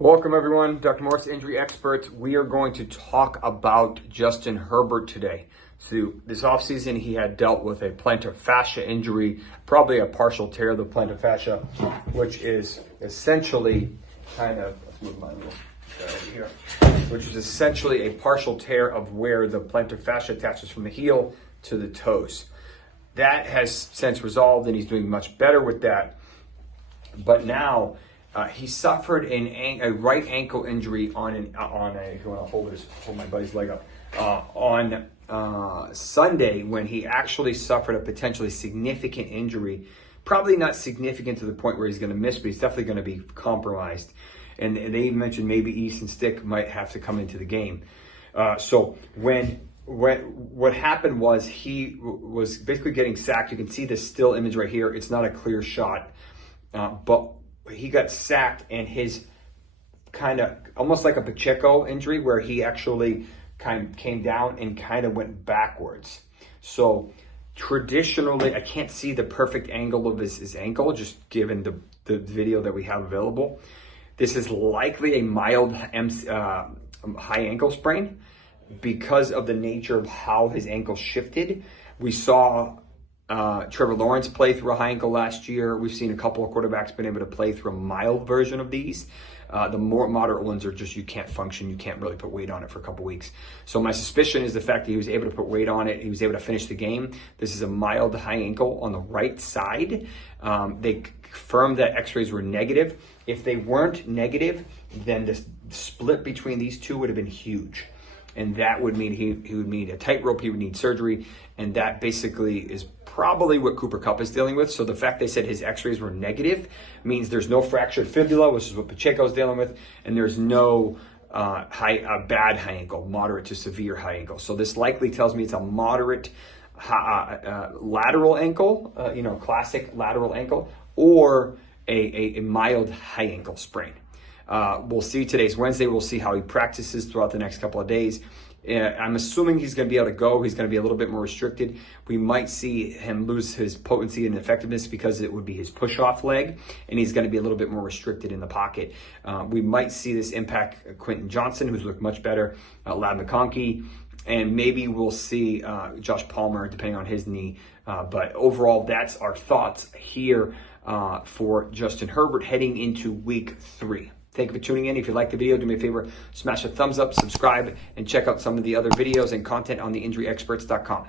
Welcome everyone, Dr. Morse, Injury Experts. We are going to talk about Justin Herbert today. So this offseason, he had dealt with a plantar fascia injury, probably a partial tear of the plantar fascia, which is essentially let's move my little guy over here, which is essentially a partial tear of where the plantar fascia attaches from the heel to the toes. That has since resolved and he's doing much better with that. But now, he suffered a right ankle injury on if you want to hold my buddy's leg up, on Sunday, when he actually suffered a potentially significant injury. Probably not significant to the point where he's going to miss, but he's definitely going to be compromised. And they even mentioned maybe Easton Stick might have to come into the game. So what happened was he was basically getting sacked. You can see the still image right here. It's not a clear shot, but he got sacked, and his kind of almost like a Pacheco injury where he actually kind of came down and kind of went backwards. So traditionally, I can't see the perfect angle of his ankle, just given the video that we have available. This is likely a mild high ankle sprain because of the nature of how his ankle shifted. We saw Trevor Lawrence play through a high ankle last year. We've seen a couple of quarterbacks been able to play through a mild version of these. The more moderate ones are just, you can't function. You can't really put weight on it for a couple weeks. So my suspicion is the fact that he was able to put weight on it. He was able to finish the game. This is a mild high ankle on the right side. They confirmed that x-rays were negative. If they weren't negative, then the split between these two would have been huge. And that would mean he would need a tightrope, he would need surgery, and that basically is probably what Cooper Kupp is dealing with. So the fact they said his x-rays were negative means there's no fractured fibula, which is what Pacheco is dealing with, and there's no bad high ankle, moderate to severe high ankle. So this likely tells me it's a moderate lateral ankle, classic lateral ankle, or a mild high ankle sprain. We'll see. Today's Wednesday. We'll see how he practices throughout the next couple of days. I'm assuming he's going to be able to go. He's going to be a little bit more restricted. We might see him lose his potency and effectiveness because it would be his push-off leg, and he's going to be a little bit more restricted in the pocket. We might see this impact Quentin Johnson, who's looked much better, Ladd McConkey, and maybe we'll see Josh Palmer, depending on his knee. But overall, that's our thoughts here for Justin Herbert heading into week 3. Thank you for tuning in. If you like the video, do me a favor, smash a thumbs up, subscribe, and check out some of the other videos and content on theinjuryexperts.com.